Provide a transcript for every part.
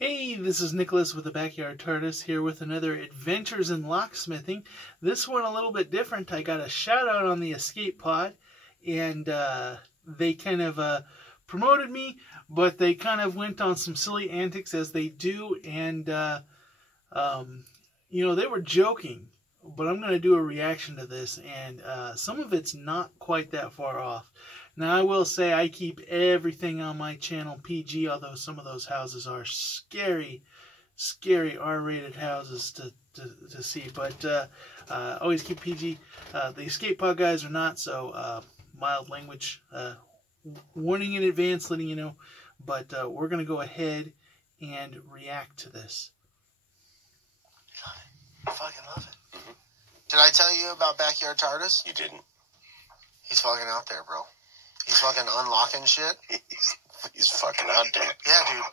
Hey, this is Nicholas with the Backyard TARDIS here with another Adventures in Locksmithing. This one a little bit different. I got a shout out on the escape pod, and they kind of promoted me, but they kind of went on some silly antics as they do, and you know, they were joking, but I'm going to do a reaction to this, and some of it's not quite that far off. Now, I will say I keep everything on my channel PG, although some of those houses are scary, scary R-rated houses to see. But always keep PG. The escape pod guys are not, so mild language. Warning in advance, letting you know. But we're going to go ahead and react to this. I fucking love it. Mm-hmm. Did I tell you about Backyard TARDIS? You didn't. He's fucking out there, bro. He's fucking unlocking shit. He's fucking out there. Yeah, dude.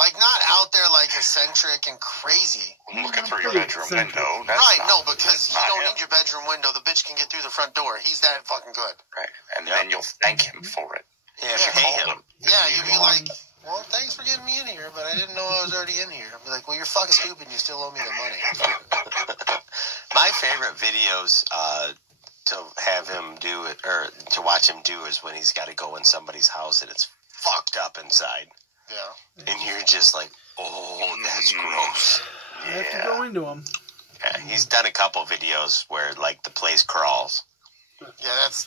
Like, not out there, like, eccentric and crazy. Looking through your bedroom window. Right, no, because you don't need your bedroom window. The bitch can get through the front door. He's that fucking good. Right, and then you'll thank him for it. Yeah, pay him. Yeah, you'd be like, well, thanks for getting me in here, but I didn't know I was already in here. I'd be like, well, you're fucking stupid and you still owe me the money. My favorite videos to have him do it, or to watch him do, is when he's got to go in somebody's house and it's fucked up inside. Yeah. And you're just like, oh, that's gross. I have to go into him. Yeah, he's done a couple videos where, like, the place crawls. Yeah, that's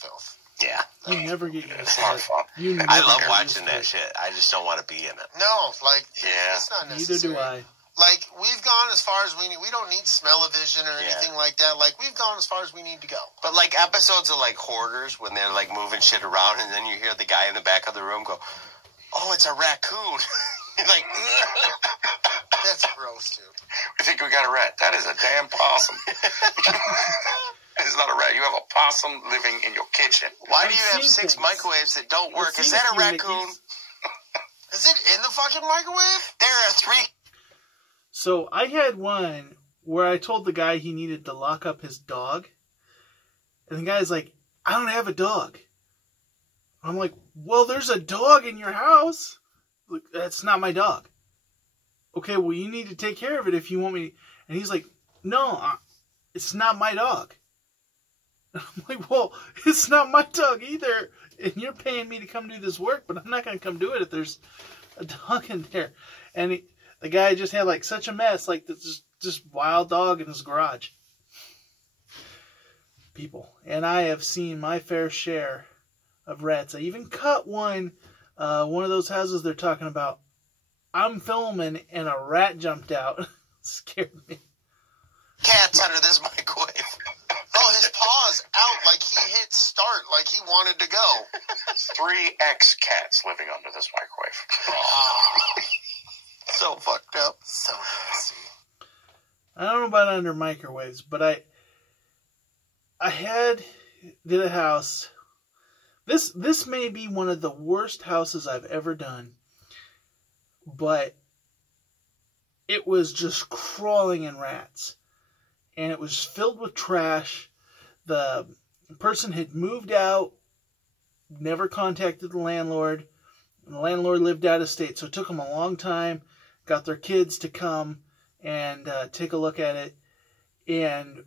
filth. Yeah. You never get used It's to not it. fun. I love watching that shit. I just don't want to be in it. No, like, Yeah. it's not necessary. Neither do I. Like, we've gone as far as we need. We don't need smell-o-vision or anything like that. Like, we've gone as far as we need to go. But, like, episodes of, like, Hoarders, when they're, like, moving shit around, and then you hear the guy in the back of the room go, oh, it's a raccoon. You're like, That's gross, dude. We think we got a rat. That is a damn possum. It's not a rat. You have a possum living in your kitchen. why do you I've have seen 6 things. microwaves that don't work? I've Is seen that a a few raccoon? Mickeys. Is it in the fucking microwave? There are 3. So I had one where I told the guy he needed to lock up his dog. And the guy's like, I don't have a dog. I'm like, well, there's a dog in your house. Like, that's not my dog. Okay, well, you need to take care of it if you want me. And he's like, no, it's not my dog. And I'm like, well, it's not my dog either. And you're paying me to come do this work, but I'm not going to come do it if there's a dog in there. And the guy just had like such a mess, like this just wild dog in his garage. People. And I have seen my fair share of rats. I even caught one of those houses they're talking about. I'm filming and a rat jumped out. Scared me. Cats under this microwave. Oh, his paw's out like he hit start, like he wanted to go. 3X cats living under this microwave. So fucked up. So nasty. I don't know about under microwaves, but I did a house. This may be one of the worst houses I've ever done, but it was just crawling in rats, and it was filled with trash. The person had moved out, never contacted the landlord, and the landlord lived out of state, so it took them a long time. Got their kids to come and take a look at it, and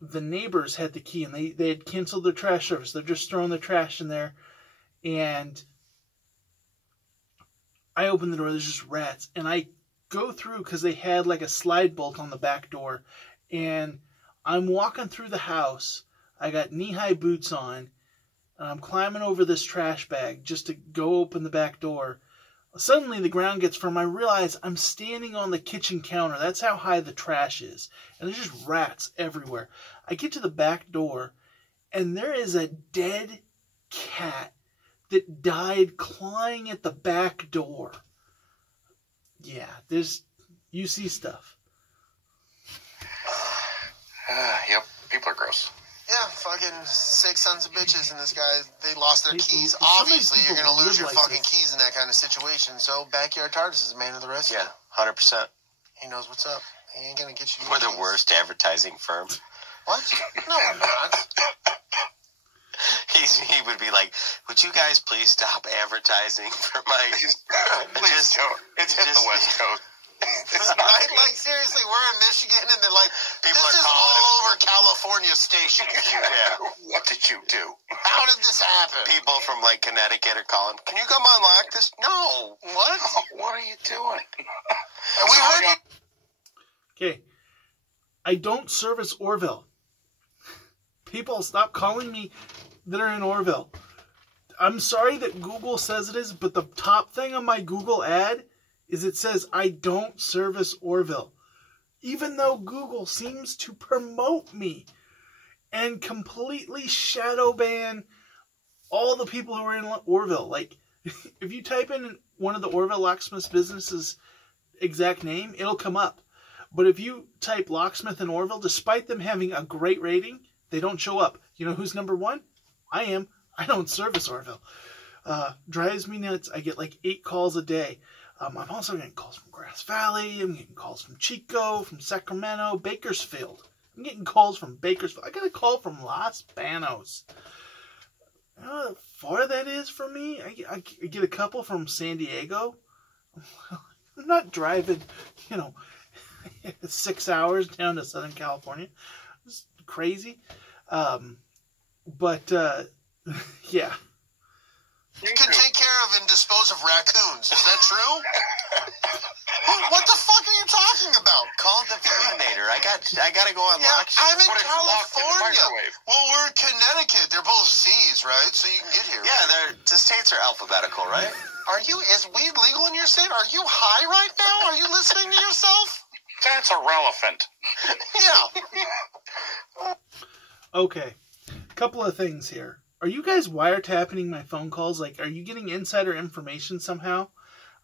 the neighbors had the key, and they had canceled their trash service. They're just throwing their trash in there, and I opened the door. There's just rats, and I go through because they had like a slide bolt on the back door, and I'm walking through the house. I got knee-high boots on, and I'm climbing over this trash bag just to go open the back door. Suddenly the ground gets firm. I realize I'm standing on the kitchen counter. That's how high the trash is. And there's just rats everywhere. I get to the back door, and there is a dead cat that died clawing at the back door. Yeah, you see stuff. Yep, people are gross. Yeah, fucking 6 sons of bitches, and this guy, they lost their People- keys. some of these Obviously, you're people going to lose your live like fucking this. keys in that kind of situation. So, Backyard TARDIS is a man of the rescue. Yeah, 100%. He knows what's up. He ain't going to get you. We're the keys. worst advertising firm. What? No, I'm not. He he would be like, would you guys please stop advertising for my... Please don't. It's hit the West Coast. Right? Like, seriously, we're in Michigan, and they're like, People this are is calling all over California station. Yeah. What did you do? How did this happen? People from, like, Connecticut are calling, can you come unlock this? No. What? What are you doing? And we heard you. Okay. I don't service Orville. People, stop calling me that are in Orville. I'm sorry that Google says it is, but the top thing on my Google ad is it says I don't service Orville. Even though Google seems to promote me and completely shadow ban all the people who are in Orville. Like, if you type in one of the Orville Locksmiths businesses' exact name, it'll come up. But if you type Locksmith in Orville, despite them having a great rating, they don't show up. You know who's number one? I am. I don't service Orville. Drives me nuts. I get like 8 calls a day. I'm also getting calls from Grass Valley. I'm getting calls from Chico, from Sacramento, Bakersfield. I'm getting calls from Bakersfield. I got a call from Los Banos. You know how far that is from me? I get a couple from San Diego. I'm not driving, 6 hours down to Southern California. It's crazy. Yeah. You can take care of and dispose of raccoons. Is that true? What the fuck are you talking about? Call the Terminator. I got to go on Locksmith. I'm in Put it locked in the California. microwave. Well, we're in Connecticut. They're both C's, right? So you can get here. Yeah, the states are alphabetical, right? Is weed legal in your state? Are you high right now? Are you listening to yourself? That's irrelevant. Yeah. Okay. Couple of things here. Are you guys wiretapping my phone calls? Like, are you getting insider information somehow?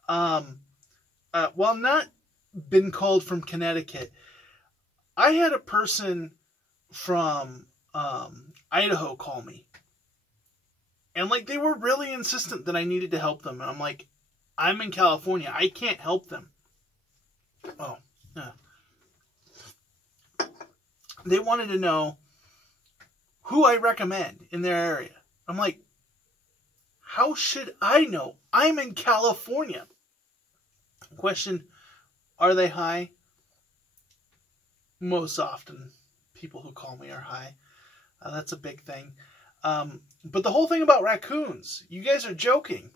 Well, not been called from Connecticut. I had a person from Idaho call me. And, like, they were really insistent that I needed to help them. And I'm like, I'm in California. I can't help them. Oh, yeah. They wanted to know who I recommend in their area. I'm like, how should I know? I'm in California. Question, are they high? Most often, people who call me are high. That's a big thing. But the whole thing about raccoons, you guys are joking.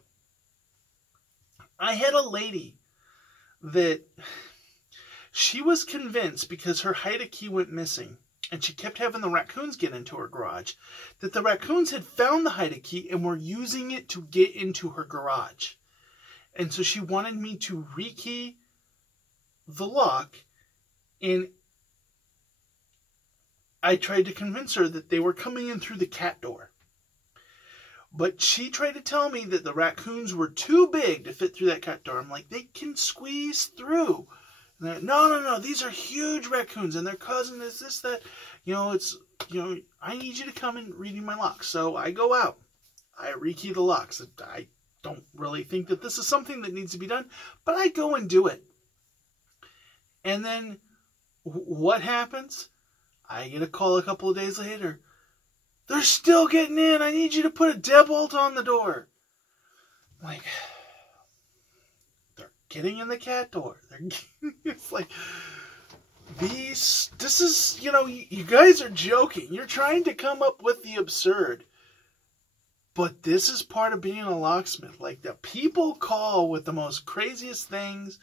I had a lady that she was convinced because her Haida key went missing and she kept having the raccoons get into her garage, that the raccoons had found the Haida key and were using it to get into her garage. And so she wanted me to rekey the lock, and I tried to convince her that they were coming in through the cat door. But she tried to tell me that the raccoons were too big to fit through that cat door. I'm like, they can squeeze through. No, these are huge raccoons, and their cousin is this, that. I need you to come and read my locks. So I go out. I rekey the locks. I don't really think that this is something that needs to be done, but I go and do it. And then what happens? I get a call a couple of days later. They're still getting in. I need you to put a deadbolt on the door. I'm like, they're getting in the cat door. It's like, this is, you guys are joking. You're trying to come up with the absurd. But this is part of being a locksmith. Like, the people call with the most craziest things,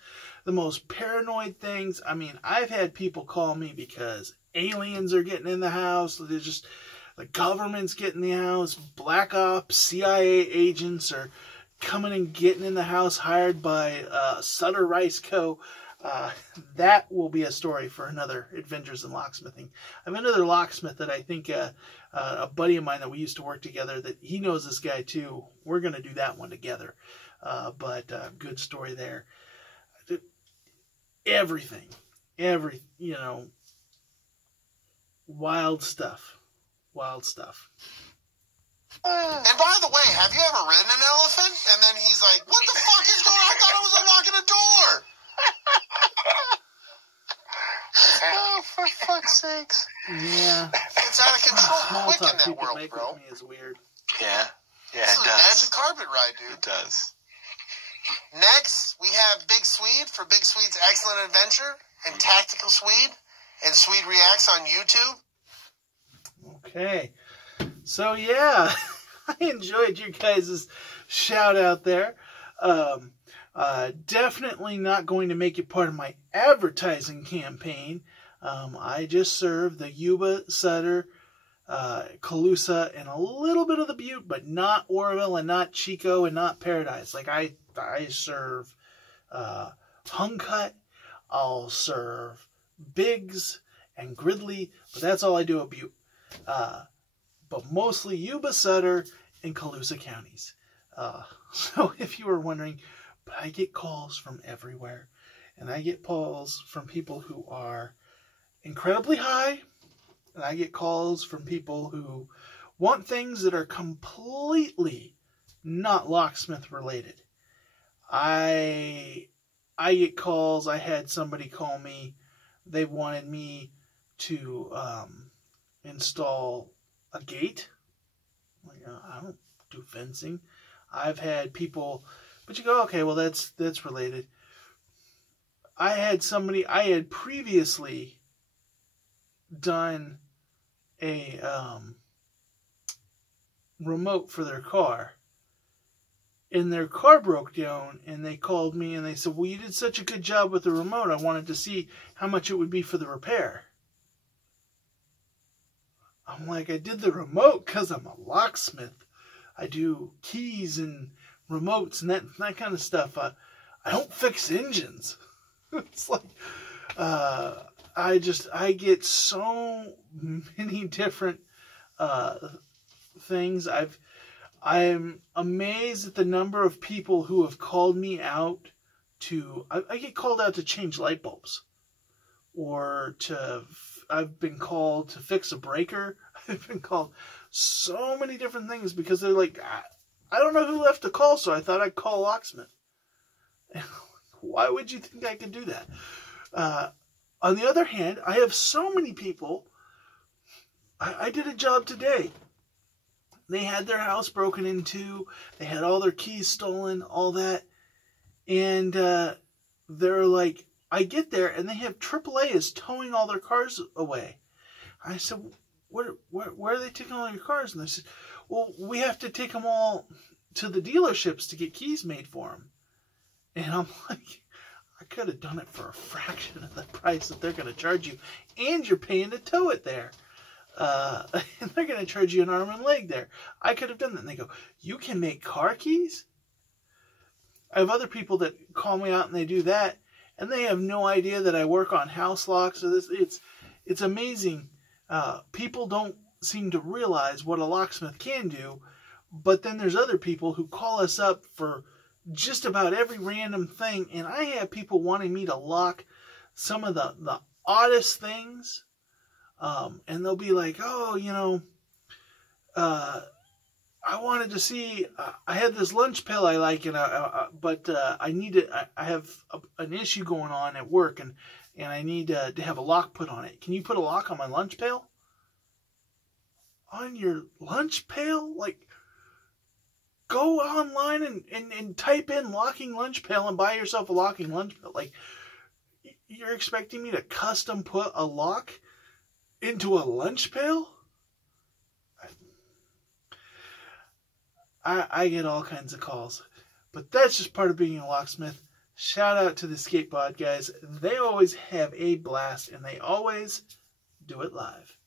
the most paranoid things. I mean, I've had people call me because aliens are getting in the house. They're just, the government's getting in the house. Black Ops, CIA agents are coming and getting in the house, hired by Sutter Rice Co. That will be a story for another Adventures in Locksmithing. I have another locksmith that I think a buddy of mine that we used to work together, that he knows this guy too. We're going to do that one together. But good story there. Everything. Wild stuff. Wild stuff. And by the way, have you ever ridden an elephant? And then he's like, what the fuck is going on? I thought I was unlocking a door. Oh, for fuck's sakes. Yeah. It's out of control. Small Quick talk in that people world, make bro. with me is weird. Yeah. Yeah, This it is a does. magic carpet ride, dude. It does. Next, we have Big Swede for Big Swede's Excellent Adventure and Tactical Swede and Swede Reacts on YouTube. Okay. So, yeah, I enjoyed your guys' shout out there. Definitely not going to make it part of my advertising campaign. I just serve the Yuba, Sutter, Colusa, and a little bit of the Butte, but not Oroville and not Chico and not Paradise. Like I serve Huncut, I'll serve Biggs and Gridley, but that's all I do at Butte. But mostly Yuba, Sutter, and Colusa counties. So if you were wondering, but I get calls from everywhere, and I get calls from people who are incredibly high, and I get calls from people who want things that are completely not locksmith related. I get calls. I had somebody call me. They wanted me to install a gate. Like, I don't do fencing. I've had people, but you go, okay, well that's related. I had previously done a remote for their car, and their car broke down, and they called me and they said, well, you did such a good job with the remote, I wanted to see how much it would be for the repair. I'm like, I did the remote because I'm a locksmith. I do keys and remotes and that kind of stuff. I don't fix engines. It's like, I get so many different things. I'm amazed at the number of people who have called me out to, I get called out to change light bulbs, or I've been called to fix a breaker. I've been called so many different things because they're like, I don't know who left a call, so I thought I'd call Locksmith. Why would you think I could do that? On the other hand, I have so many people. I did a job today. They had their house broken into. They had all their keys stolen, all that. And they're like, I get there, and they have AAA is towing all their cars away. I said, where are they taking all your cars? And they said, well, we have to take them all to the dealerships to get keys made for them. And I'm like, I could have done it for a fraction of the price that they're going to charge you. And you're paying to tow it there. And they're going to charge you an arm and leg there. I could have done that. And they go, you can make car keys? I have other people that call me out and they do that. And they have no idea that I work on house locks. Or this. It's amazing. People don't seem to realize what a locksmith can do. But then there's other people who call us up for just about every random thing. And I have people wanting me to lock some of the oddest things. And they'll be like, oh, I wanted to see, I had this lunch pail I like, and but I need it. I have an issue going on at work, and I need to have a lock put on it. Can you put a lock on my lunch pail? On your lunch pail? Like, go online and type in locking lunch pail and buy yourself a locking lunch pail. Like, you're expecting me to custom put a lock into a lunch pail? I get all kinds of calls. But that's just part of being a locksmith. Shout out to the Skatepod guys. They always have a blast, and they always do it live.